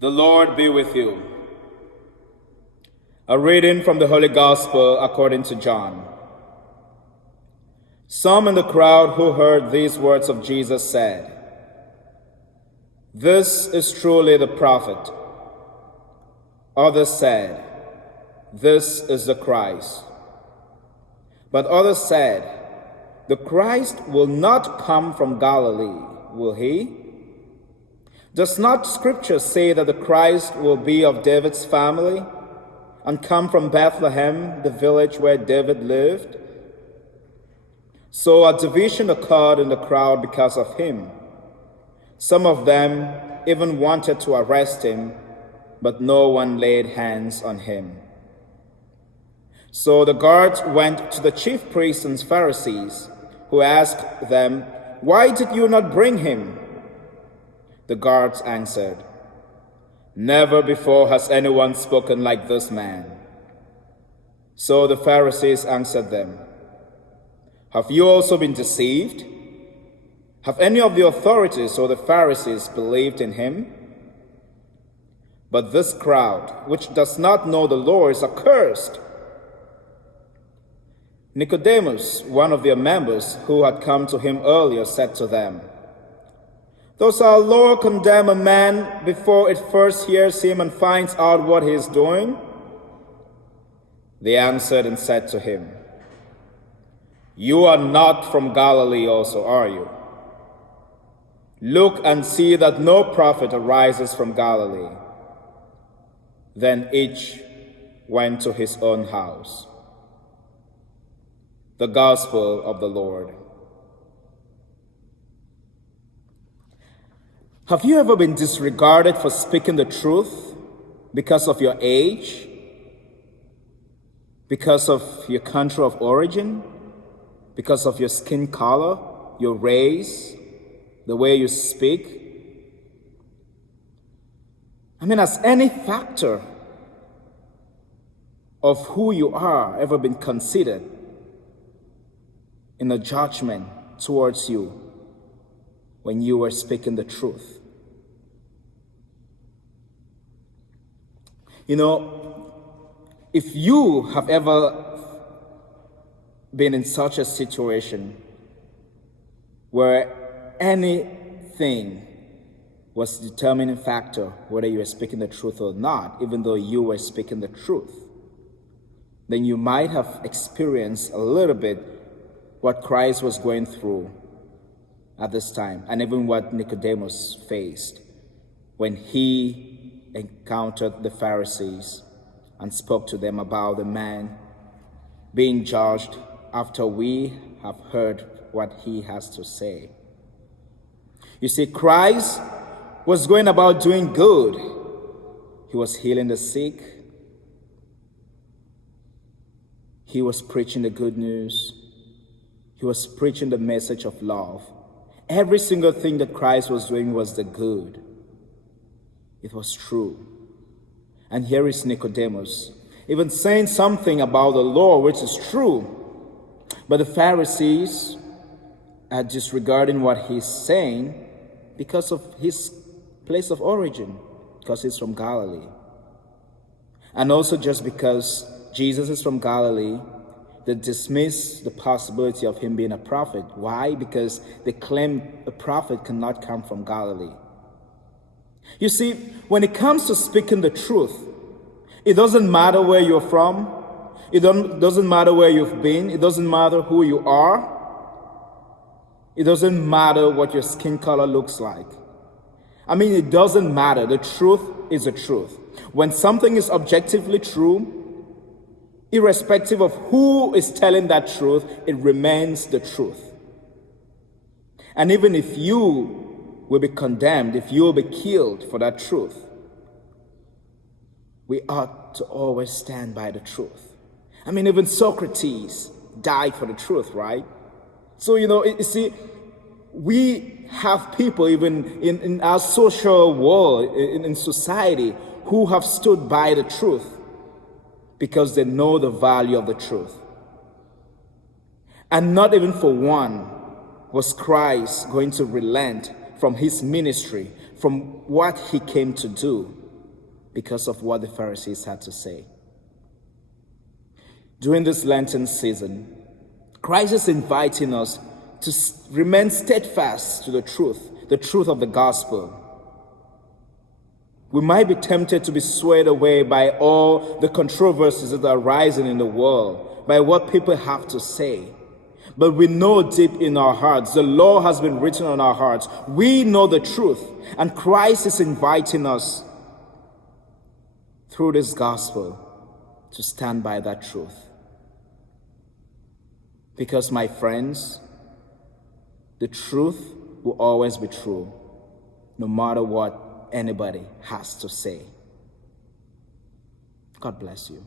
The Lord be with you. A reading from the Holy Gospel according to John. Some in the crowd who heard these words of Jesus said, "This is truly the prophet." Others said, "This is the Christ." But others said, "The Christ will not come from Galilee, will he? Does not Scripture say that the Christ will be of David's family and come from Bethlehem, the village where David lived?" So a division occurred in the crowd because of him. Some of them even wanted to arrest him, but no one laid hands on him. So the guards went to the chief priests and Pharisees, who asked them, "Why did you not bring him?" The guards answered, "Never before has anyone spoken like this man." So the Pharisees answered them, "Have you also been deceived? Have any of the authorities or the Pharisees believed in him? But this crowd, which does not know the law, is accursed." Nicodemus, one of their members who had come to him earlier, said to them, "Does our law condemn a man before it first hears him and finds out what he is doing?" They answered and said to him, "You are not from Galilee also, are you? Look and see that no prophet arises from Galilee." Then each went to his own house. The Gospel of the Lord. Have you ever been disregarded for speaking the truth because of your age, because of your country of origin, because of your skin color, your race, the way you speak? Has any factor of who you are ever been considered in a judgment towards you when you were speaking the truth? If you have ever been in such a situation where anything was the determining factor whether you were speaking the truth or not, even though you were speaking the truth, then you might have experienced a little bit what Christ was going through at this time, and even what Nicodemus faced when he encountered the Pharisees and spoke to them about the man being judged after we have heard what he has to say. You see, Christ was going about doing good. He was healing the sick. He was preaching the good news. He was preaching the message of love. Every single thing that Christ was doing was the good. It was true. And here is Nicodemus, even saying something about the law, which is true. But the Pharisees are disregarding what he's saying because of his place of origin, because he's from Galilee. And also just because Jesus is from Galilee, they dismiss the possibility of him being a prophet. Why? Because they claim a prophet cannot come from Galilee. You see, when it comes to speaking the truth, it doesn't matter where you're from. It doesn't matter where you've been. It doesn't matter who you are. It doesn't matter what your skin color looks like. It doesn't matter. The truth is the truth. When something is objectively true, irrespective of who is telling that truth, it remains the truth. And even if you will be condemned, if you will be killed for that truth, we ought to always stand by the truth. Even Socrates died for the truth, right? So, you see, we have people even in our social world, in society, who have stood by the truth because they know the value of the truth. And not even for one was Christ going to relent from his ministry, from what he came to do, because of what the Pharisees had to say. During this Lenten season, Christ is inviting us to remain steadfast to the truth of the gospel. We might be tempted to be swayed away by all the controversies that are rising in the world, by what people have to say. But we know deep in our hearts, the law has been written on our hearts. We know the truth, and Christ is inviting us through this gospel to stand by that truth. Because, my friends, the truth will always be true, no matter what anybody has to say. God bless you.